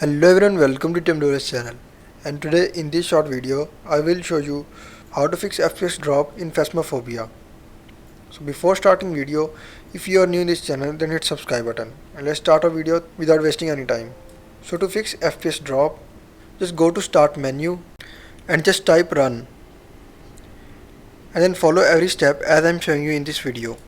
Hello everyone, welcome to TMWS channel. And today in this short video, I will show you how to fix FPS drop in Phasmophobia. So before starting video, if you are new in this channel, then hit subscribe button. And let's start our video without wasting any time. So to fix FPS drop, just go to start menu and just type run. And then follow every step as I am showing you in this video.